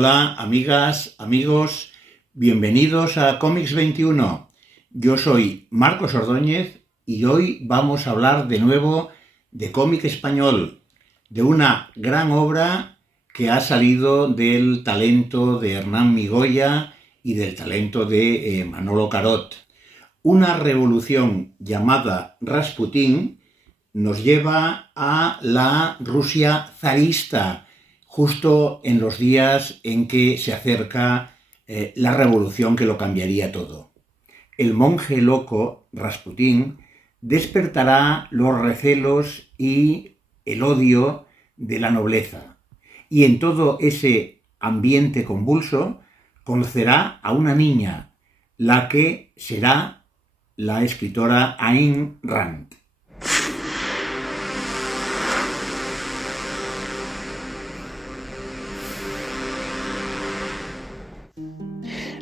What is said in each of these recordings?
Hola, amigas, amigos, bienvenidos a Cómics 21. Yo soy Marcos Ordóñez y hoy vamos a hablar de nuevo de cómic español, de una gran obra que ha salido del talento de Hernán Migoya y del talento de Manolo Carot. Una revolución llamada Rasputín nos lleva a la Rusia zarista, justo en los días en que se acerca la revolución que lo cambiaría todo. El monje loco, Rasputín, despertará los recelos y el odio de la nobleza. Y en todo ese ambiente convulso conocerá a una niña, la que será la escritora Ayn Rand.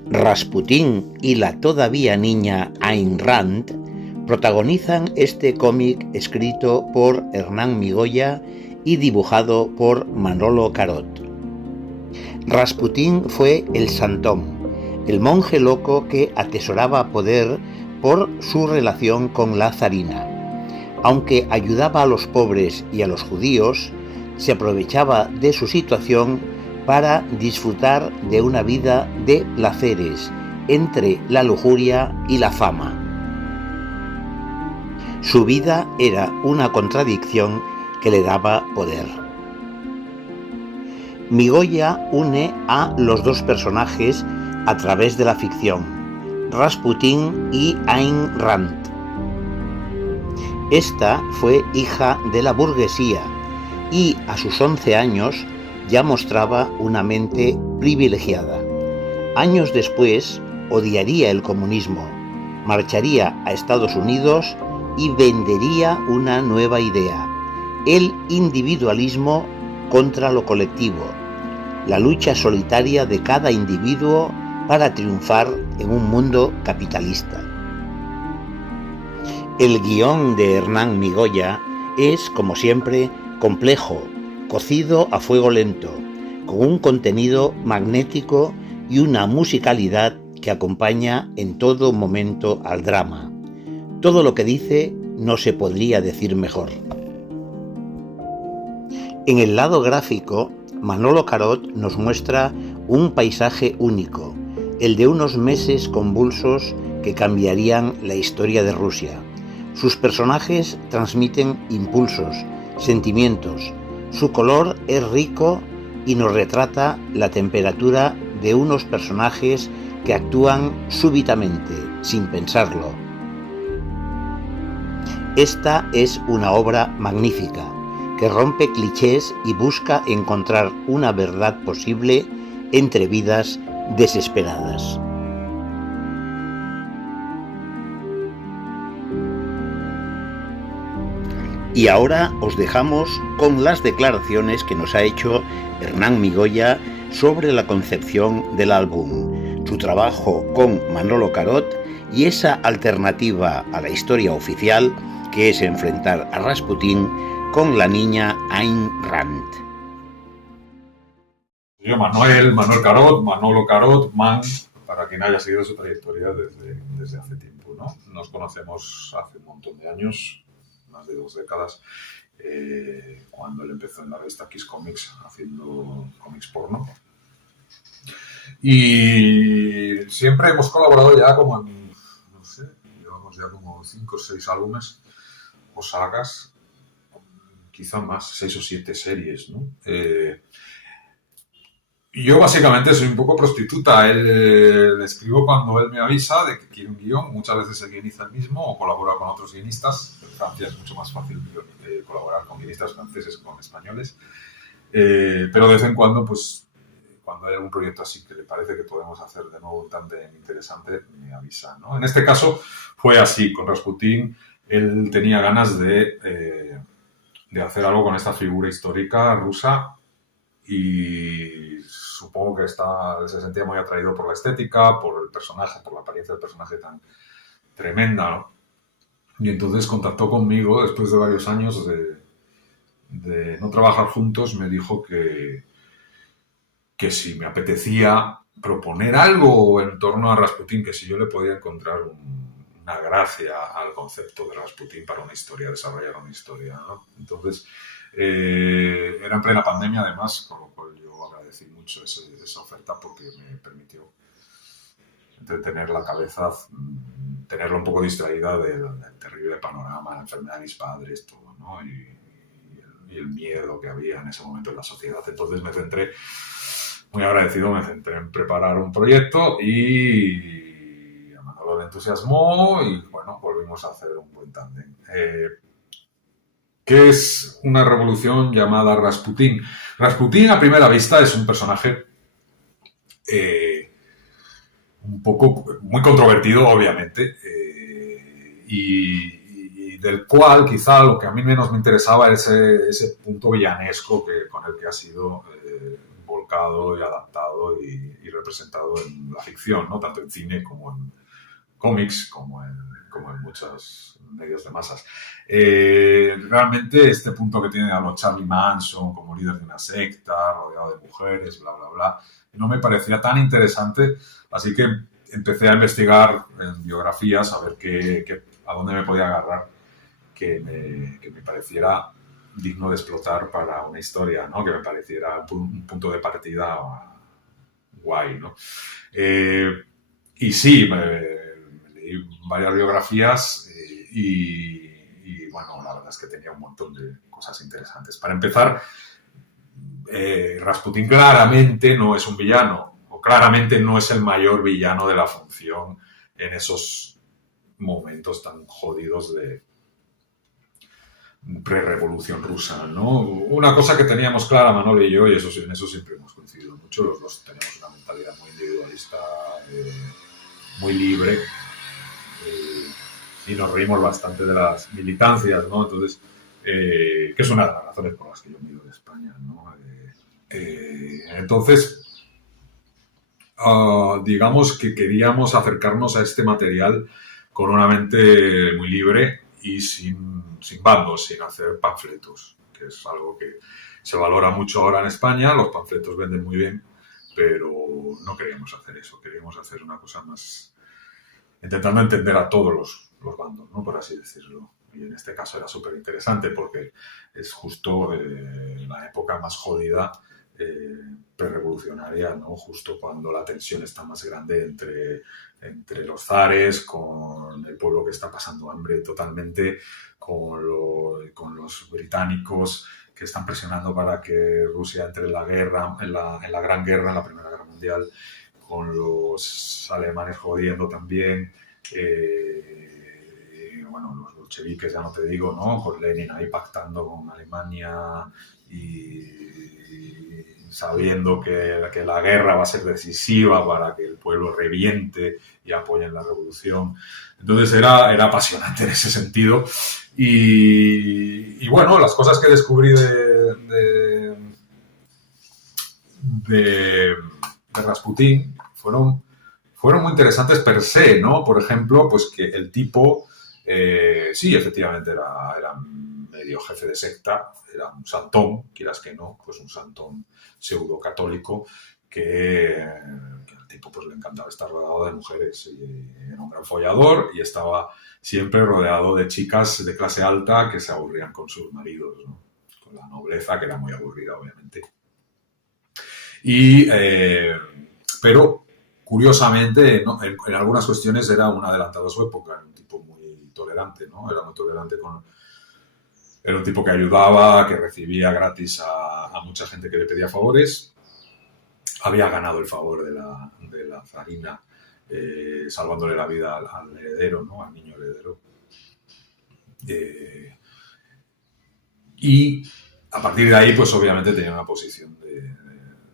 Rasputín y la todavía niña Ayn Rand protagonizan este cómic escrito por Hernán Migoya y dibujado por Manolo Carot. Rasputín fue el santón, el monje loco que atesoraba poder por su relación con la zarina. Aunque ayudaba a los pobres y a los judíos, se aprovechaba de su situación para disfrutar de una vida de placeres entre la lujuria y la fama. Su vida era una contradicción que le daba poder. Migoya une a los dos personajes a través de la ficción, Rasputín y Ayn Rand. Esta fue hija de la burguesía y a sus 11 años ya mostraba una mente privilegiada. Años después odiaría el comunismo, marcharía a Estados Unidos y vendería una nueva idea, el individualismo contra lo colectivo, la lucha solitaria de cada individuo para triunfar en un mundo capitalista. El guión de Hernán Migoya es, como siempre, complejo, cocido a fuego lento, con un contenido magnético y una musicalidad que acompaña en todo momento al drama. Todo lo que dice no se podría decir mejor. En el lado gráfico, Manolo Carot nos muestra un paisaje único, el de unos meses convulsos que cambiarían la historia de Rusia. Sus personajes transmiten impulsos, sentimientos. Su color es rico y nos retrata la temperatura de unos personajes que actúan súbitamente, sin pensarlo. Esta es una obra magnífica, que rompe clichés y busca encontrar una verdad posible entre vidas desesperadas. Y ahora os dejamos con las declaraciones que nos ha hecho Hernán Migoya sobre la concepción del álbum, su trabajo con Manolo Carot y esa alternativa a la historia oficial que es enfrentar a Rasputín con la niña Ayn Rand. Yo, Manuel Carot, Manolo Carot, Man, para quien haya seguido su trayectoria desde hace tiempo, ¿no? Nos conocemos hace un montón de años, más de 2 décadas, cuando él empezó en la revista Kiss Comics haciendo cómics porno. Y siempre hemos colaborado ya como en, no sé, llevamos ya como 5 o 6 álbumes o sagas, quizá más, 6 o 7 series, ¿no? Yo básicamente soy un poco prostituta. Le escribo cuando él me avisa de que quiere un guión. Muchas veces el guionista el mismo o colabora con otros guionistas. En Francia es mucho más fácil colaborar con guionistas franceses que con españoles. Pero de vez en cuando, pues, cuando hay algún proyecto así que le parece que podemos hacer de nuevo un tándem interesante, me avisa, ¿no? En este caso fue así, con Rasputín. Él tenía ganas de hacer algo con esta figura histórica rusa y supongo que se sentía muy atraído por la estética, por el personaje, por la apariencia del personaje tan tremenda, ¿no? Y entonces contactó conmigo después de varios años de no trabajar juntos. Me dijo que que si me apetecía proponer algo en torno a Rasputín, que si yo le podía encontrar una gracia al concepto de Rasputín para una historia, desarrollar una historia, ¿no? Entonces, era en plena pandemia además, con lo cual yo agradecí mucho esa oferta porque me permitió entretener la cabeza, tenerla un poco distraída del terrible panorama, la enfermedad de mis padres, todo, ¿no? Y el miedo que había en ese momento en la sociedad. Entonces me centré, muy agradecido, me centré en preparar un proyecto y a Manolo le entusiasmó y bueno, volvimos a hacer un buen tándem. ¿Qué es una revolución llamada Rasputín? Rasputín a primera vista es un personaje un poco muy controvertido, obviamente, y del cual quizá lo que a mí menos me interesaba es ese punto villanesco con el que ha sido volcado y adaptado y representado en la ficción, ¿no? Tanto en cine como en cómics, como en muchos medios de masas. Realmente este punto que tiene a los Charlie Manson como líder de una secta, rodeado de mujeres, bla, bla, bla, no me parecía tan interesante, así que empecé a investigar en biografías a ver a dónde me podía agarrar que me pareciera digno de explotar para una historia, ¿no? Que me pareciera un punto de partida guay, ¿no? Y sí, leí varias biografías y bueno, la verdad es que tenía un montón de cosas interesantes. Para empezar, Rasputín claramente no es un villano, o claramente no es el mayor villano de la función en esos momentos tan jodidos de pre-revolución rusa, ¿no? Una cosa que teníamos clara Manolo y yo, y en eso siempre hemos coincidido mucho, los dos tenemos una mentalidad muy individualista, muy libre, y nos reímos bastante de las militancias, ¿no? Entonces, que es una de las razones por las que yo miro de España, ¿no? Entonces, digamos que queríamos acercarnos a este material con una mente muy libre y sin bandos, sin hacer panfletos, que es algo que se valora mucho ahora en España. Los panfletos venden muy bien, pero no queríamos hacer eso, queríamos hacer una cosa más intentando entender a todos los bandos, ¿no? Por así decirlo. Y en este caso era súper interesante porque es justo la época más jodida prerevolucionaria, ¿no? Justo cuando la tensión está más grande entre los zares, con el pueblo que está pasando hambre totalmente, con los británicos que están presionando para que Rusia entre en la guerra, en la Gran Guerra, en la Primera Guerra Mundial, con los alemanes jodiendo también, bueno, los bolcheviques ya no te digo, ¿no? Con Lenin ahí pactando con Alemania y sabiendo que la guerra va a ser decisiva para que el pueblo reviente y apoye la revolución. Entonces era apasionante en ese sentido. Y bueno, las cosas que descubrí de Rasputín fueron muy interesantes per se, ¿no? Por ejemplo, pues que el tipo, sí, efectivamente era medio jefe de secta, era un santón, quieras que no, pues un santón pseudo-católico que al tipo pues le encantaba estar rodeado de mujeres y era un gran follador y estaba siempre rodeado de chicas de clase alta que se aburrían con sus maridos, ¿no? Con la nobleza, que era muy aburrida, obviamente. Pero curiosamente, ¿no? En algunas cuestiones era un adelantado a su época, era un tipo muy tolerante, ¿no? Era muy tolerante era un tipo que ayudaba, que recibía gratis a mucha gente que le pedía favores. Había ganado el favor de la zarina, salvándole la vida al heredero, ¿no? Al niño heredero. Y a partir de ahí, pues obviamente tenía una posición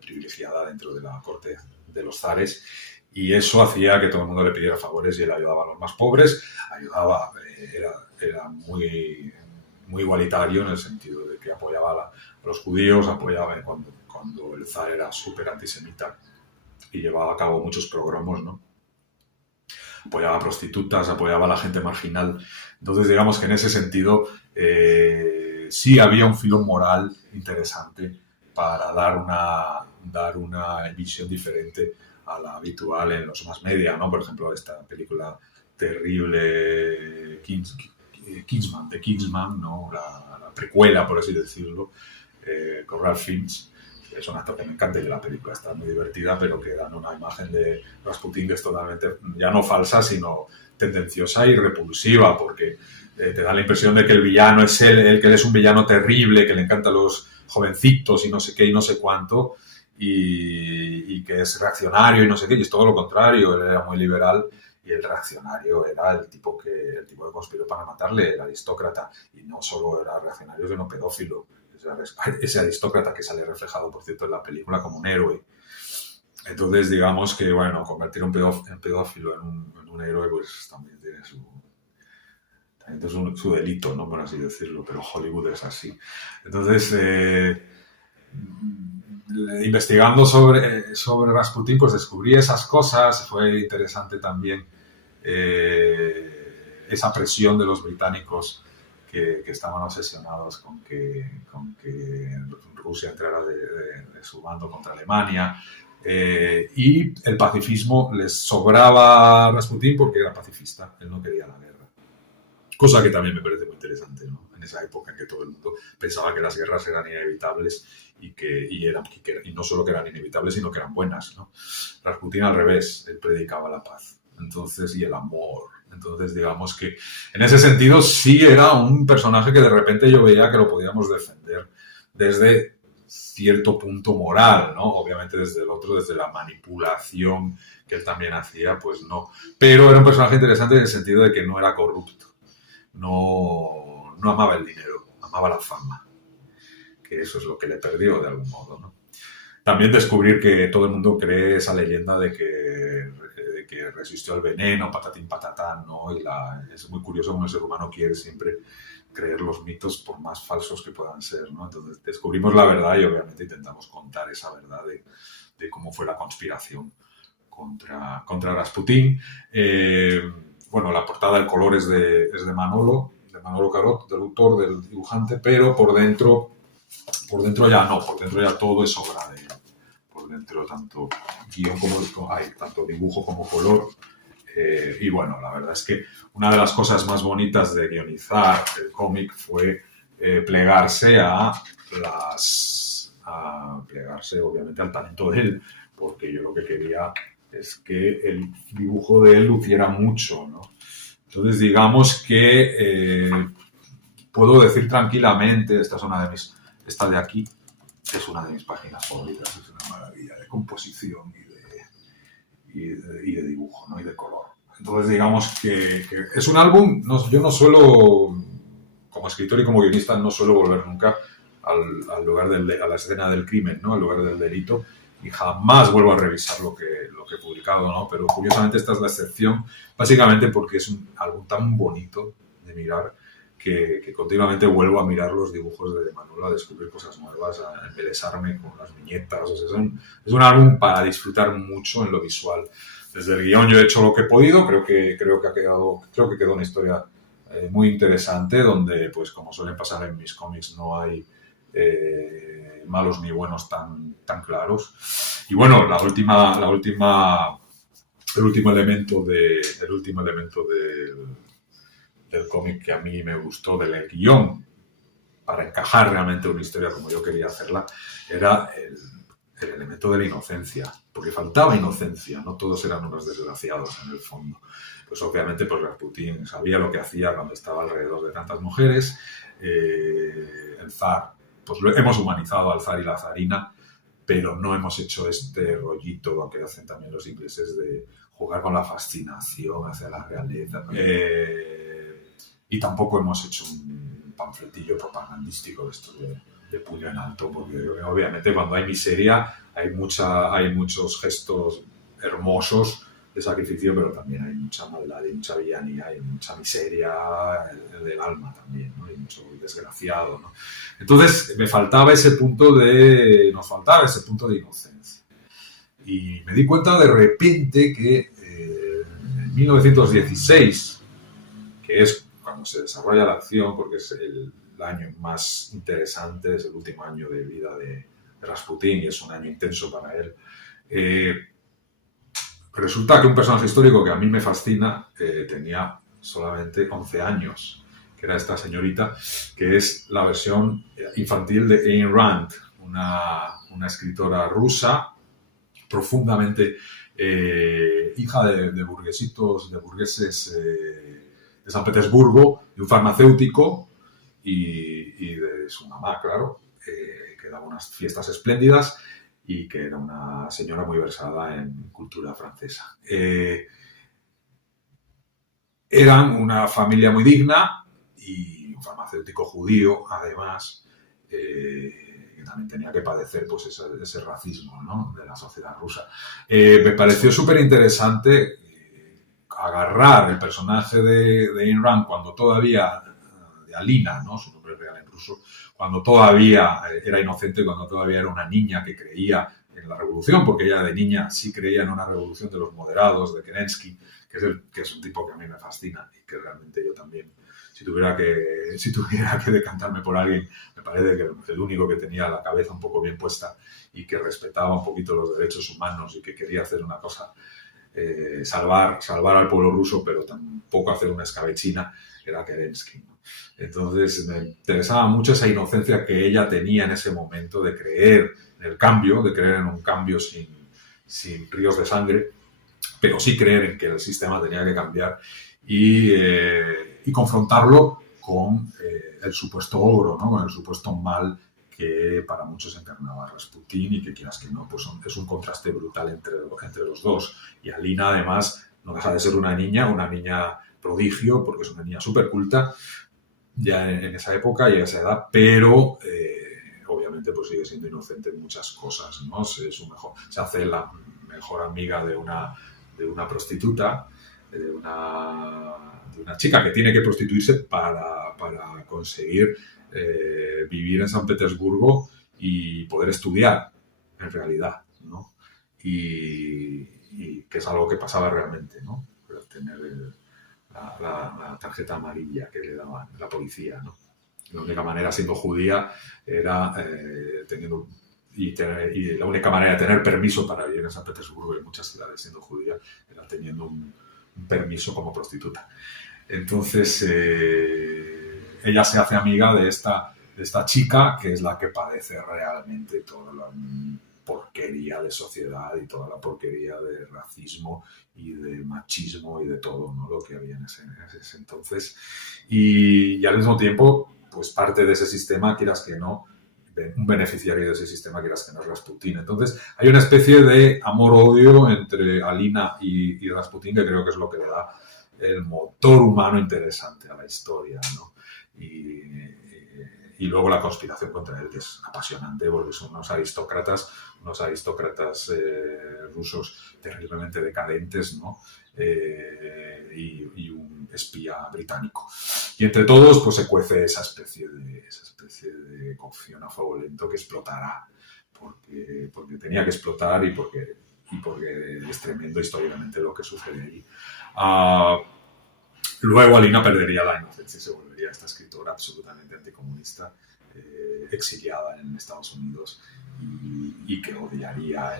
privilegiada dentro de la corte de los zares, y eso hacía que todo el mundo le pidiera favores y él ayudaba a los más pobres, era muy, muy igualitario en el sentido de que apoyaba a los judíos, apoyaba cuando el zar era súper antisemita y llevaba a cabo muchos progromos, ¿no? Apoyaba a prostitutas, apoyaba a la gente marginal. Entonces, digamos que en ese sentido sí había un filón moral interesante para dar dar una visión diferente a la habitual en los más media, ¿no? Por ejemplo, esta película terrible Kingsman, ¿no? La precuela, por así decirlo, con Ralph Fiennes. Es un actor que me encanta y la película está muy divertida, pero que dan una imagen de Rasputín que es totalmente, ya no falsa, sino tendenciosa y repulsiva, porque te da la impresión de que el villano es él, que él es un villano terrible, que le encantan los jovencitos y no sé qué y no sé cuánto, y que es reaccionario y no sé qué, y es todo lo contrario, él era muy liberal y el reaccionario era el tipo que conspiró para matarle, el aristócrata, y no solo era reaccionario, sino pedófilo. Ese aristócrata que sale reflejado, por cierto, en la película como un héroe. Entonces, digamos que, bueno, convertir un pedófilo en un héroe, pues también tiene su delito, ¿no? Por así decirlo, pero Hollywood es así. Entonces, investigando sobre Rasputín, pues descubrí esas cosas. Fue interesante también esa presión de los británicos que estaban obsesionados con que Rusia entrara de su bando contra Alemania. Y el pacifismo les sobraba a Rasputín porque era pacifista, él no quería la guerra. Cosa que también me parece muy interesante, ¿no? En esa época en que todo el mundo pensaba que las guerras eran inevitables y no solo que eran inevitables, sino que eran buenas, ¿no? Rasputín al revés, él predicaba la paz. Entonces, y el amor. Entonces, digamos que en ese sentido sí era un personaje que de repente yo veía que lo podíamos defender desde cierto punto moral, ¿no? Obviamente desde el otro, desde la manipulación que él también hacía, pues no. Pero era un personaje interesante en el sentido de que no era corrupto. No amaba el dinero, amaba la fama. Que eso es lo que le perdió de algún modo, ¿no? También descubrir que todo el mundo cree esa leyenda de que resistió al veneno, patatín patatán, ¿no? Es muy curioso cómo el ser humano quiere siempre creer los mitos por más falsos que puedan ser, ¿no? Entonces descubrimos la verdad y obviamente intentamos contar esa verdad de cómo fue la conspiración contra Rasputín. Bueno, la portada, el color es de Manolo Carot, del autor, del dibujante, pero por dentro ya no, por dentro ya todo es obra de él. Por dentro tanto guión tanto dibujo como color. Y bueno, la verdad es que una de las cosas más bonitas de guionizar el cómic fue plegarse obviamente al talento de él, porque yo lo que quería es que el dibujo de él luciera mucho, ¿no? Entonces digamos que puedo decir tranquilamente, esta de aquí es una de mis páginas favoritas, es una maravilla de composición y de dibujo, ¿no? Y de color. Entonces digamos que es un álbum, yo no suelo, como escritor y como guionista, no suelo volver nunca al lugar a la escena del crimen, ¿no? Al lugar del delito, y jamás vuelvo a revisar lo que he publicado, ¿no? Pero curiosamente esta es la excepción, básicamente porque es un álbum tan bonito de mirar que continuamente vuelvo a mirar los dibujos de Manolo, a descubrir cosas nuevas, a embelesarme con las viñetas. O sea, es un álbum para disfrutar mucho en lo visual. Desde el guión yo he hecho lo que he podido, creo que quedó una historia muy interesante, donde, pues como suele pasar en mis cómics, no hay malos ni buenos tan claros. Y bueno, el último elemento del cómic que a mí me gustó del guión, para encajar realmente una historia como yo quería hacerla, era el elemento de la inocencia, porque faltaba inocencia, no todos eran unos desgraciados en el fondo. Pues obviamente pues Rasputín sabía lo que hacía cuando estaba alrededor de tantas mujeres. El zar, pues hemos humanizado al zar y la zarina, pero no hemos hecho este rollito que hacen también los ingleses de jugar con la fascinación hacia la realeza. Y tampoco hemos hecho un panfletillo propagandístico de esto de puño en alto, porque obviamente cuando hay miseria hay muchos gestos hermosos de sacrificio, pero también hay mucha maldad y mucha villanía y mucha miseria del alma también, ¿no? Y mucho desgraciado, ¿no? Entonces nos faltaba ese punto de inocencia. Y me di cuenta de repente que en 1916, que es cuando se desarrolla la acción, porque es el año más interesante, es el último año de vida de Rasputín, y es un año intenso para él. Resulta que un personaje histórico que a mí me fascina tenía solamente 11 años, que era esta señorita, que es la versión infantil de Ayn Rand, una escritora rusa profundamente hija de burgueses de San Petersburgo, de un farmacéutico y de su mamá, claro, que daba unas fiestas espléndidas y que era una señora muy versada en cultura francesa. Eran una familia muy digna y un farmacéutico judío, además, que también tenía que padecer pues, ese racismo, ¿no?, de la sociedad rusa. Me pareció súper interesante agarrar el personaje de Ayn Rand cuando todavía, de Alina, ¿no?, su nombre real en ruso, cuando todavía era inocente, cuando todavía era una niña que creía en la revolución, porque ella de niña sí creía en una revolución de los moderados, de Kerensky, que es un tipo que a mí me fascina y que realmente yo también, si tuviera que decantarme por alguien, me parece que el único que tenía la cabeza un poco bien puesta y que respetaba un poquito los derechos humanos y que quería hacer una cosa, salvar al pueblo ruso, pero tampoco hacer una escabechina, era Kerensky, ¿no? Entonces me interesaba mucho esa inocencia que ella tenía en ese momento de creer en el cambio, de creer en un cambio sin ríos de sangre, pero sí creer en que el sistema tenía que cambiar y confrontarlo con el supuesto ogro, ¿no?, con el supuesto mal que para muchos encarnaba Rasputín y que quieras que no, pues es un contraste brutal entre los dos. Y Alina, además, no deja de ser una niña prodigio, porque es una niña súper culta, ya en esa época y a esa edad, pero obviamente pues sigue siendo inocente en muchas cosas, ¿no? Se hace la mejor amiga de una prostituta, de una chica que tiene que prostituirse para conseguir vivir en San Petersburgo y poder estudiar, en realidad, ¿no? Y que es algo que pasaba realmente, ¿no? Tener la tarjeta amarilla que le daban la policía, ¿no? La única manera, siendo judía, era teniendo... Y la única manera de tener permiso para vivir en San Petersburgo y en muchas ciudades siendo judía era teniendo un permiso como prostituta. Entonces ella se hace amiga de esta chica, que es la que padece realmente toda la porquería de sociedad y toda la porquería de racismo y de machismo y de todo, ¿no?, lo que había en ese entonces. Y al mismo tiempo, pues parte de ese sistema, quieras que no, un beneficiario de ese sistema, quieras que no, es Rasputín. Entonces hay una especie de amor-odio entre Alina y Rasputín, que creo que es lo que le da el motor humano interesante a la historia, ¿no? Y luego la conspiración contra él, que es apasionante, porque son unos aristócratas rusos terriblemente decadentes, ¿no? Y un espía británico. Y entre todos pues se cuece esa especie de cocción a fuego lento que explotará, porque tenía que explotar y porque es tremendo históricamente lo que sucede ahí. Luego Alina perdería la inocencia y se volvería esta escritora absolutamente anticomunista, exiliada en Estados Unidos y que odiaría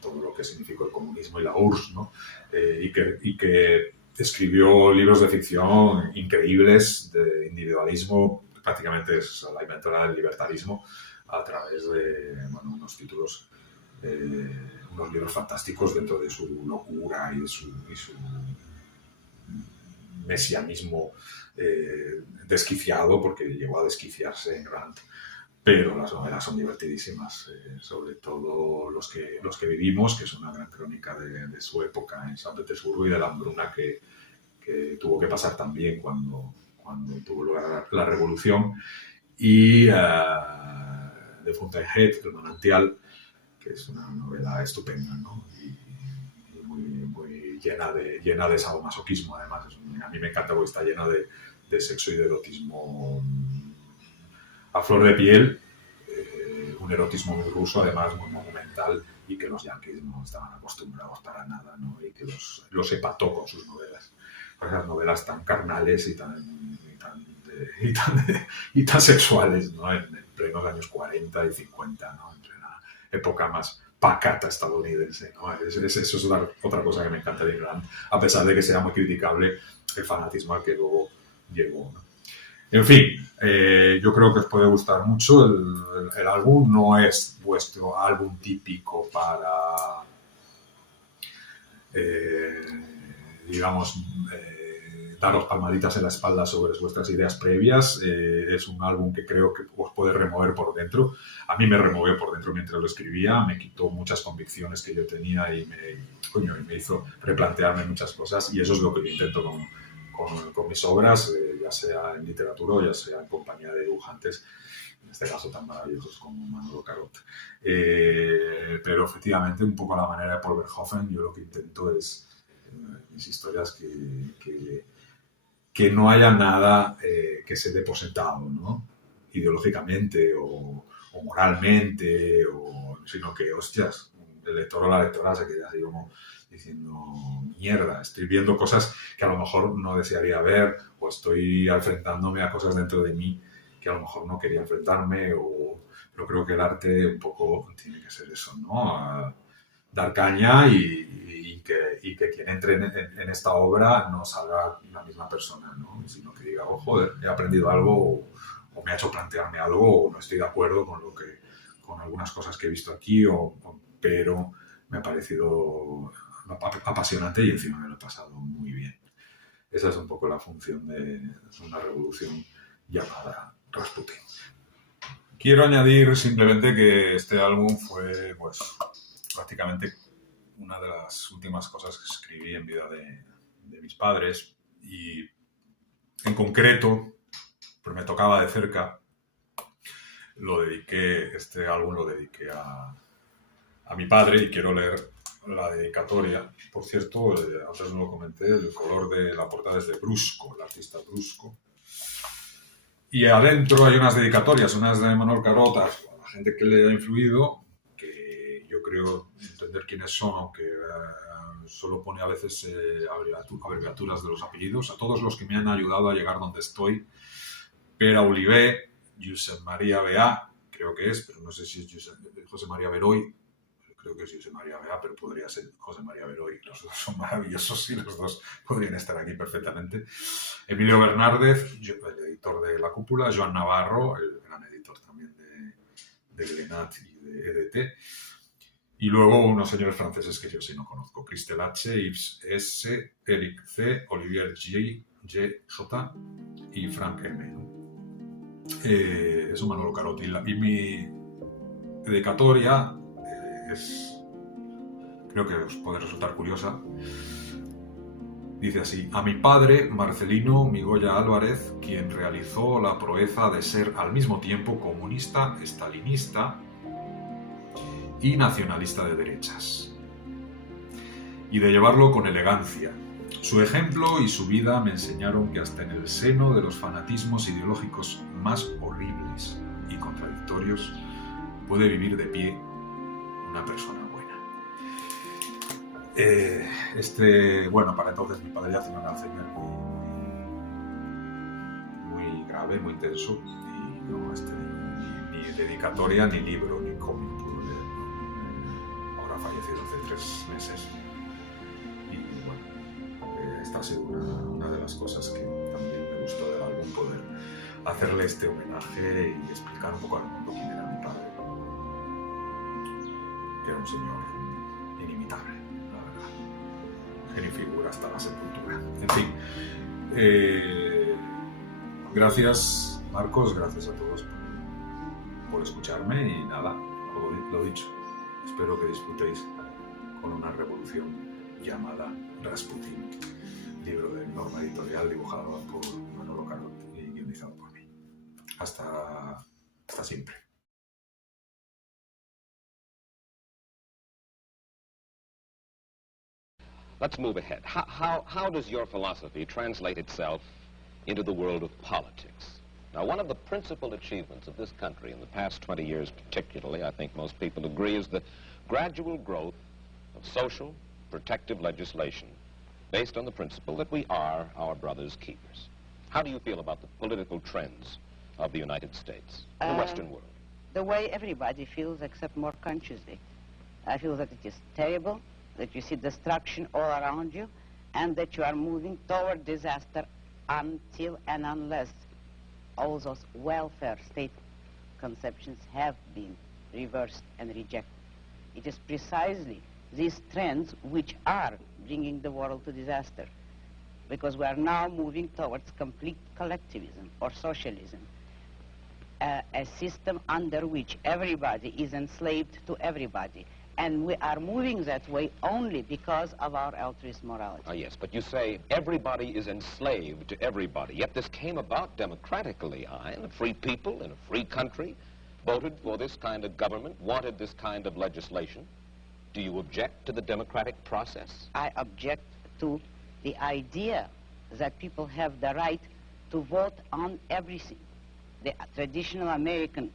todo lo que significó el comunismo y la URSS, ¿no? Y que escribió libros de ficción increíbles de individualismo, prácticamente es la inventora del libertarismo, a través de unos títulos, unos libros fantásticos dentro de su locura y su mesianismo desquiciado, porque llegó a desquiciarse en Rand. Pero las novelas son divertidísimas, sobre todo los que vivimos, que es una gran crónica de su época en San Petersburgo y de la hambruna que tuvo que pasar también cuando tuvo lugar la revolución. Y de Fountainhead, El manantial, que es una novela estupenda, ¿no? Y muy llena de sadomasoquismo, además. A mí me encanta porque está llena de sexo y de erotismo a flor de piel, un erotismo muy ruso, además muy monumental, y que los yanquis no estaban acostumbrados para nada, ¿no? Y que los epató con sus novelas. Esas novelas tan carnales y tan sexuales, ¿no? En plenos años 40 y 50, ¿no? En plena época más pacata estadounidense, ¿no? Eso es otra cosa que me encanta de Grant, a pesar de que sea muy criticable el fanatismo al que luego llegó, ¿no? En fin, yo creo que os puede gustar mucho. El álbum no es vuestro álbum típico para, digamos, daros palmaditas en la espalda sobre vuestras ideas previas. Es un álbum que creo que os puede remover por dentro. A mí me removió por dentro mientras lo escribía, me quitó muchas convicciones que yo tenía y me hizo replantearme muchas cosas, y eso es lo que yo intento con mis obras, ya sea en literatura o ya sea en compañía de dibujantes, en este caso tan maravillosos como Manolo Carot. Pero efectivamente, un poco a la manera de Paul Verhoeven, yo lo que intento es mis historias que no haya nada que se dé por sentado, ¿no? Ideológicamente o moralmente, sino que, hostias, el lector o la lectora se queda así como diciendo, mierda, estoy viendo cosas que a lo mejor no desearía ver, o estoy enfrentándome a cosas dentro de mí que a lo mejor no quería enfrentarme, pero creo que el arte un poco tiene que ser eso, ¿no? Dar caña y que quien entre en esta obra no salga la misma persona, ¿no? Sino que diga, oh, joder, he aprendido algo, o me ha hecho plantearme algo, o no estoy de acuerdo con algunas cosas que he visto aquí, pero me ha parecido apasionante y encima me lo he pasado muy bien. Esa es un poco la función de una revolución llamada Rasputin. Quiero añadir simplemente que este álbum fue, pues, prácticamente una de las últimas cosas que escribí en vida de mis padres, y en concreto, pues me tocaba de cerca, este álbum lo dediqué a mi padre, y quiero leer la dedicatoria. Por cierto, antes no lo comenté, el color de la portada es de Brusco, el artista Brusco. Y adentro hay unas dedicatorias, unas de Manolo Carot, a la gente que le ha influido, que yo creo entender quiénes son, aunque solo pone a veces abreviaturas de los apellidos, a todos los que me han ayudado a llegar donde estoy: Pere Oliver, Josep María Beá, creo que es, pero no sé si es José María Beroy, creo que es José María Beá, pero podría ser José María Beroy. Los dos son maravillosos y los dos podrían estar aquí perfectamente. Emilio Bernárdez, el editor de La Cúpula, Joan Navarro, el gran editor también de Glenat y de EDT, y luego unos señores franceses que yo sí no conozco: Christel H., Yves S., Eric C., Olivier G., J. y Frank M. Es un Manolo Carot, y mi dedicatoria creo que os puede resultar curiosa. Dice así: a mi padre, Marcelino Migoya Álvarez, quien realizó la proeza de ser al mismo tiempo comunista, estalinista y nacionalista de derechas, y de llevarlo con elegancia. Su ejemplo y su vida me enseñaron que hasta en el seno de los fanatismos ideológicos más horribles y contradictorios puede vivir de pie una persona buena. Bueno, para entonces mi padre ya tenía un Alzheimer muy grave, muy intenso, y no ni dedicatoria, ni libro, ni cómic pudo leer, ¿no? Ahora ha fallecido hace 3 meses, y bueno, esta ha sido una de las cosas que también me gustó del álbum, poder hacerle este homenaje y explicar un poco al mundo quién era mi padre, que era un señor inimitable, la verdad, genio y figura hasta la sepultura. En fin, gracias Marcos, gracias a todos por escucharme, y nada, lo dicho, espero que disfrutéis con una revolución llamada Rasputin, libro de Norma Editorial, dibujado por Manolo Carot y guionizado por mí. Hasta siempre. Let's move ahead. How does your philosophy translate itself into the world of politics? Now, one of the principal achievements of this country in the past 20 years particularly, I think most people agree, is the gradual growth of social protective legislation based on the principle that we are our brother's keepers. How do you feel about the political trends of the United States, the Western world? The way everybody feels, except more consciously. I feel that it is terrible, that you see destruction all around you, and that you are moving toward disaster until and unless all those welfare state conceptions have been reversed and rejected. It is precisely these trends which are bringing the world to disaster, because we are now moving towards complete collectivism or socialism, a system under which everybody is enslaved to everybody. And we are moving that way only because of our altruist morality. Yes, but you say everybody is enslaved to everybody, yet this came about democratically, and the free people in a free country voted for this kind of government, wanted this kind of legislation. Do you object to the democratic process? I object to the idea that people have the right to vote on everything. The traditional American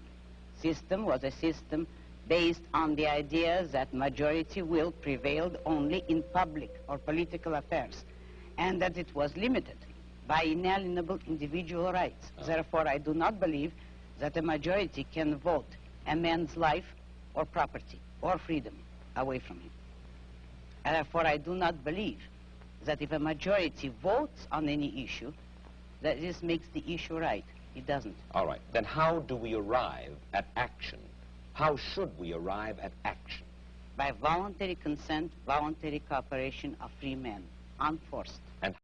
system was a system based on the idea that majority will prevailed only in public or political affairs, and that it was limited by inalienable individual rights. Therefore, I do not believe that a majority can vote a man's life or property or freedom away from him. Therefore, I do not believe that if a majority votes on any issue, that this makes the issue right. It doesn't. All right. Then how do we arrive at action? How should we arrive at action? By voluntary consent, voluntary cooperation of free men, unforced. And